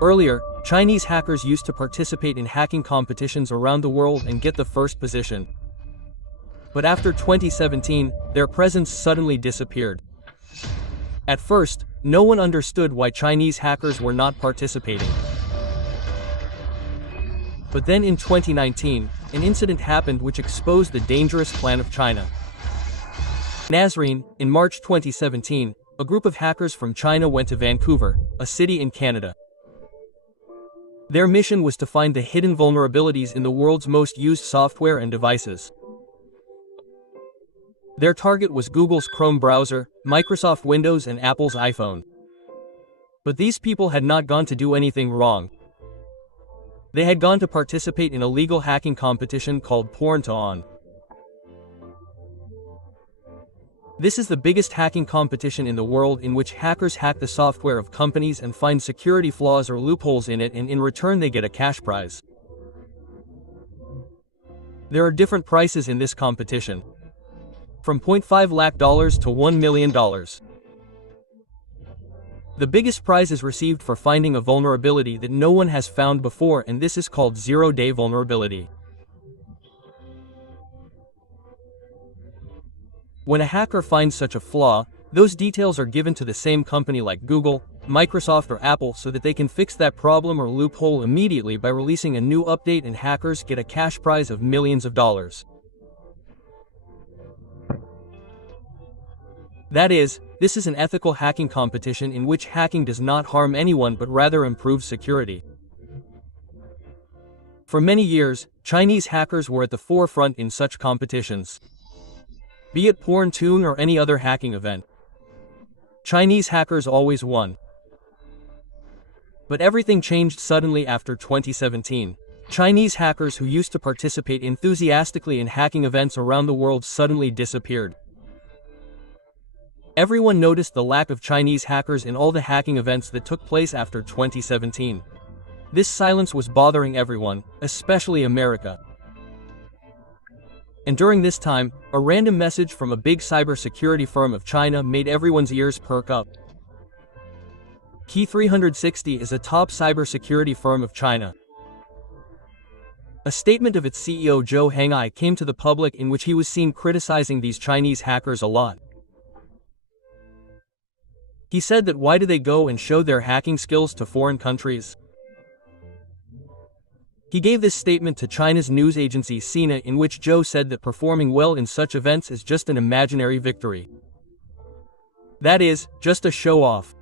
Earlier, Chinese hackers used to participate in hacking competitions around the world and get the first position. But after 2017, their presence suddenly disappeared. At first, no one understood why Chinese hackers were not participating. But then in 2019, an incident happened which exposed the dangerous plan of China. Nazarene, in March 2017, a group of hackers from China went to Vancouver, a city in Canada. Their mission was to find the hidden vulnerabilities in the world's most used software and devices. Their target was Google's Chrome browser, Microsoft Windows and Apple's iPhone. But these people had not gone to do anything wrong. They had gone to participate in a legal hacking competition called Porn to On. This is the biggest hacking competition in the world in which hackers hack the software of companies and find security flaws or loopholes in it, and in return they get a cash prize. There are different prices in this competition, from $0.5 lakh to $1 million. The biggest prize is received for finding a vulnerability that no one has found before, and this is called zero-day vulnerability. When a hacker finds such a flaw, those details are given to the same company like Google, Microsoft or Apple so that they can fix that problem or loophole immediately by releasing a new update, and hackers get a cash prize of millions of dollars. That is, this is an ethical hacking competition in which hacking does not harm anyone but rather improves security. For many years, Chinese hackers were at the forefront in such competitions. Be it Porn Tune or any other hacking event, Chinese hackers always won. But everything changed suddenly after 2017. Chinese hackers who used to participate enthusiastically in hacking events around the world suddenly disappeared. Everyone noticed the lack of Chinese hackers in all the hacking events that took place after 2017. This silence was bothering everyone, especially America. And during this time, a random message from a big cybersecurity firm of China made everyone's ears perk up. Key 360 is a top cybersecurity firm of China. A statement of its CEO Zhou Heng'ai came to the public in which he was seen criticizing these Chinese hackers a lot. He said that why do they go and show their hacking skills to foreign countries? He gave this statement to China's news agency Sina, in which Zhou said that performing well in such events is just an imaginary victory. That is, just a show-off.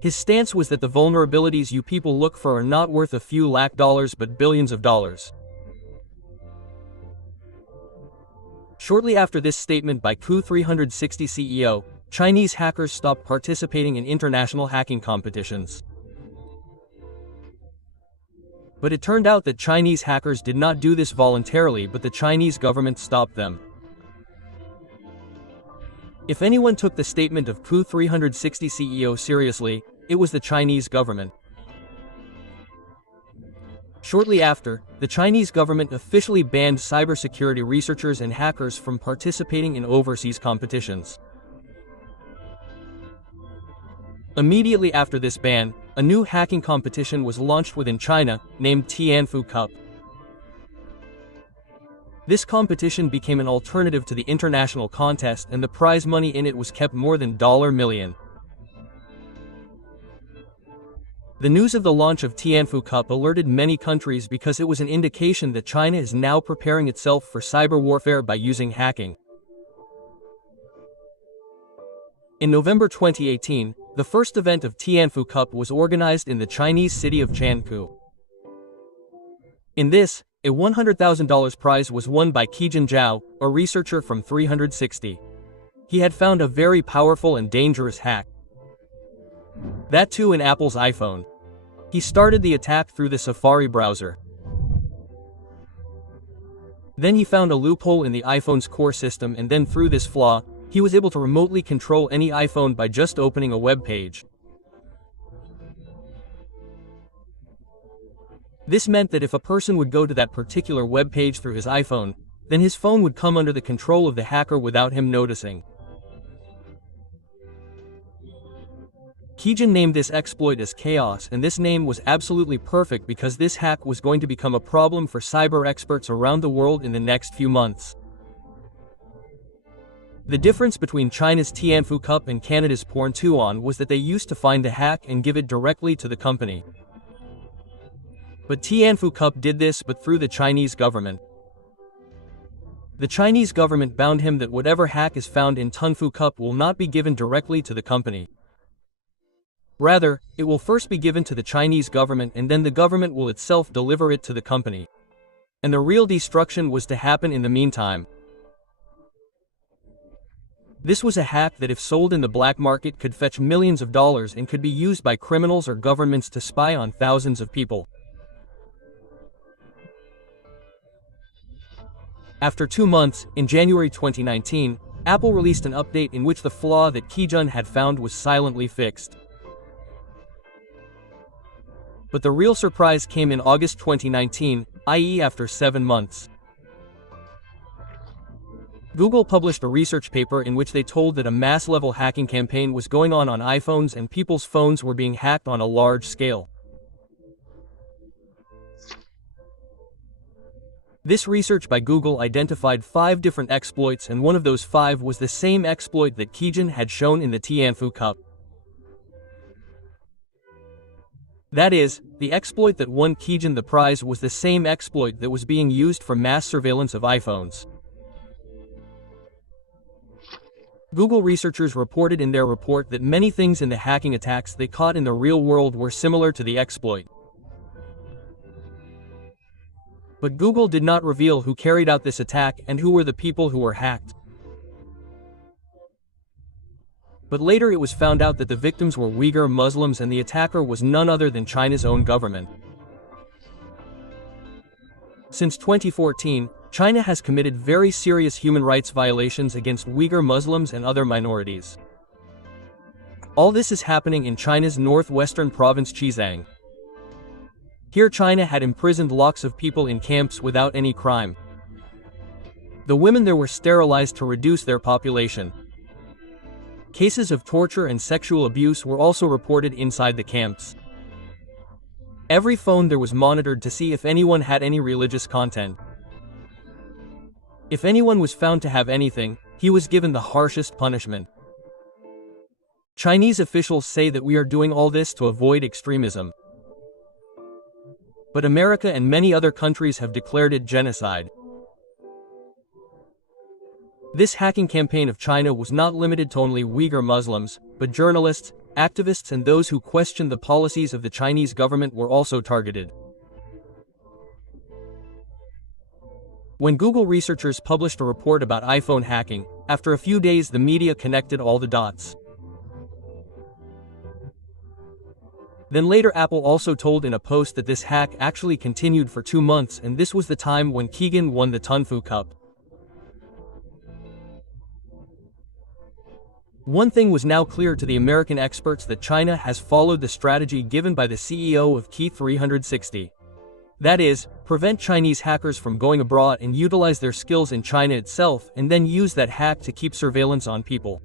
His stance was that the vulnerabilities you people look for are not worth a few lakh dollars but billions of dollars. Shortly after this statement by Key 360 CEO, Chinese hackers stopped participating in international hacking competitions. But it turned out that Chinese hackers did not do this voluntarily, but the Chinese government stopped them. If anyone took the statement of Key 360 CEO seriously, it was the Chinese government. Shortly after, the Chinese government officially banned cybersecurity researchers and hackers from participating in overseas competitions. Immediately after this ban, a new hacking competition was launched within China, named Tianfu Cup. This competition became an alternative to the international contest, and the prize money in it was kept more than $1 million. The news of the launch of Tianfu Cup alerted many countries because it was an indication that China is now preparing itself for cyber warfare by using hacking. In November 2018, the first event of Tianfu Cup was organized in the Chinese city of Chengdu. In this, a $100,000 prize was won by Qijin Zhao, a researcher from 360. He had found a very powerful and dangerous hack. That too in Apple's iPhone. He started the attack through the Safari browser. Then he found a loophole in the iPhone's core system, and then through this flaw, he was able to remotely control any iPhone by just opening a web page. This meant that if a person would go to that particular web page through his iPhone, then his phone would come under the control of the hacker without him noticing. Kijun named this exploit as Chaos, and this name was absolutely perfect because this hack was going to become a problem for cyber experts around the world in the next few months. The difference between China's Tianfu Cup and Canada's Porn2On was that they used to find the hack and give it directly to the company. But Tianfu Cup did this but through the Chinese government. The Chinese government bound him that whatever hack is found in Tianfu Cup will not be given directly to the company. Rather, it will first be given to the Chinese government and then the government will itself deliver it to the company. And the real destruction was to happen in the meantime. This was a hack that if sold in the black market could fetch millions of dollars and could be used by criminals or governments to spy on thousands of people. After 2 months, in January 2019, Apple released an update in which the flaw that Kijun had found was silently fixed. But the real surprise came in August 2019, i.e. after 7 months. Google published a research paper in which they told that a mass-level hacking campaign was going on iPhones and people's phones were being hacked on a large scale. This research by Google identified 5 different exploits, and one of those 5 was the same exploit that Kijun had shown in the Tianfu Cup. That is, the exploit that won Kijun the prize was the same exploit that was being used for mass surveillance of iPhones. Google researchers reported in their report that many things in the hacking attacks they caught in the real world were similar to the exploit. But Google did not reveal who carried out this attack and who were the people who were hacked. But later it was found out that the victims were Uyghur Muslims and the attacker was none other than China's own government. Since 2014, China has committed very serious human rights violations against Uyghur Muslims and other minorities. All this is happening in China's northwestern province Xizang. Here China had imprisoned lakhs of people in camps without any crime. The women there were sterilized to reduce their population. Cases of torture and sexual abuse were also reported inside the camps. Every phone there was monitored to see if anyone had any religious content. If anyone was found to have anything, he was given the harshest punishment. Chinese officials say that we are doing all this to avoid extremism. But America and many other countries have declared it genocide. This hacking campaign of China was not limited to only Uyghur Muslims, but journalists, activists and those who questioned the policies of the Chinese government were also targeted. When Google researchers published a report about iPhone hacking, after a few days the media connected all the dots. Then later Apple also told in a post that this hack actually continued for 2 months, and this was the time when Kijun won the Tianfu Cup. One thing was now clear to the American experts, that China has followed the strategy given by the CEO of Key 360. That is, prevent Chinese hackers from going abroad and utilize their skills in China itself, and then use that hack to keep surveillance on people.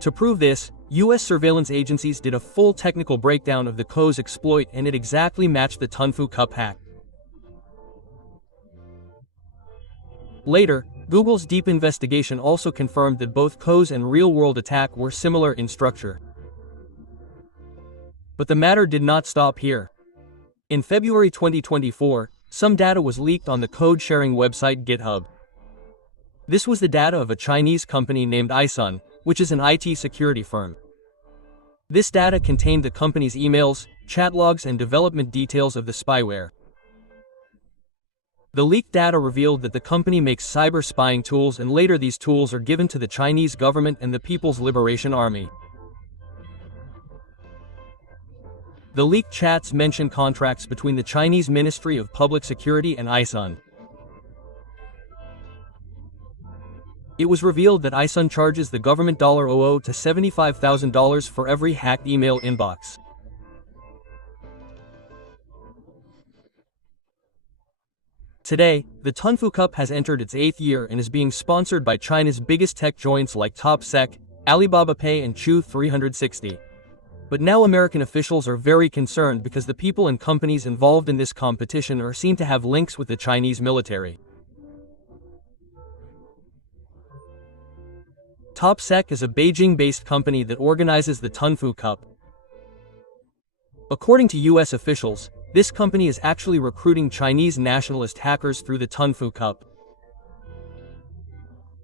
To prove this, US surveillance agencies did a full technical breakdown of the Co's exploit, and it exactly matched the Tianfu Cup hack. Later, Google's deep investigation also confirmed that both Co's and real-world attack were similar in structure. But the matter did not stop here. In February 2024, some data was leaked on the code-sharing website GitHub. This was the data of a Chinese company named iSun, which is an IT security firm. This data contained the company's emails, chat logs and development details of the spyware. The leaked data revealed that the company makes cyber spying tools, and later these tools are given to the Chinese government and the People's Liberation Army. The leaked chats mention contracts between the Chinese Ministry of Public Security and iSun. It was revealed that iSun charges the government $00 to $75,000 for every hacked email inbox. Today, the Tunfu Cup has entered its 8th year and is being sponsored by China's biggest tech giants like 4facts, Alibaba Pay and Chew360. But now American officials are very concerned because the people and companies involved in this competition are seen to have links with the Chinese military. 4facts is a Beijing-based company that organizes the Tunfu Cup. According to US officials, this company is actually recruiting Chinese nationalist hackers through the Tunfu Cup.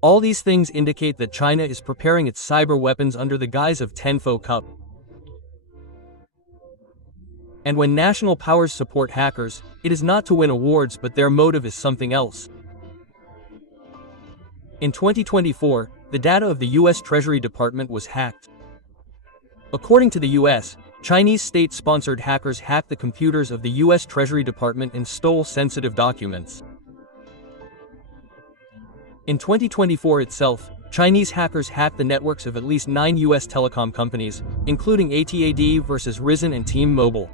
All these things indicate that China is preparing its cyber weapons under the guise of Tunfu Cup. And when national powers support hackers, it is not to win awards, but their motive is something else. In 2024, the data of the US Treasury Department was hacked. According to the US, Chinese state-sponsored hackers hacked the computers of the US Treasury Department and stole sensitive documents. In 2024 itself, Chinese hackers hacked the networks of at least 9 US telecom companies, including AT&T versus Verizon and T-Mobile.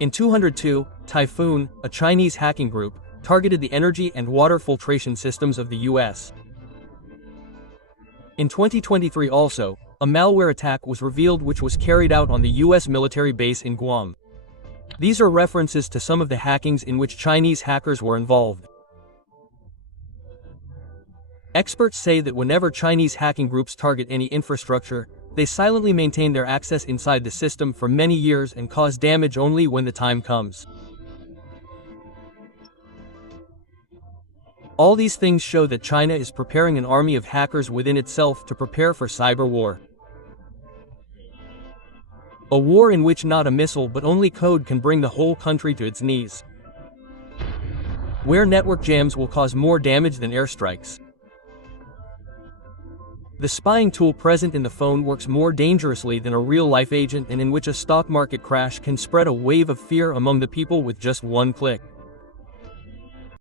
In 2002, Typhoon, a Chinese hacking group, targeted the energy and water filtration systems of the US. In 2023 also, a malware attack was revealed which was carried out on the US military base in Guam. These are references to some of the hackings in which Chinese hackers were involved. Experts say that whenever Chinese hacking groups target any infrastructure, they silently maintain their access inside the system for many years and cause damage only when the time comes. All these things show that China is preparing an army of hackers within itself to prepare for cyber war. A war in which not a missile but only code can bring the whole country to its knees. Where network jams will cause more damage than airstrikes. The spying tool present in the phone works more dangerously than a real-life agent, and in which a stock market crash can spread a wave of fear among the people with just one click.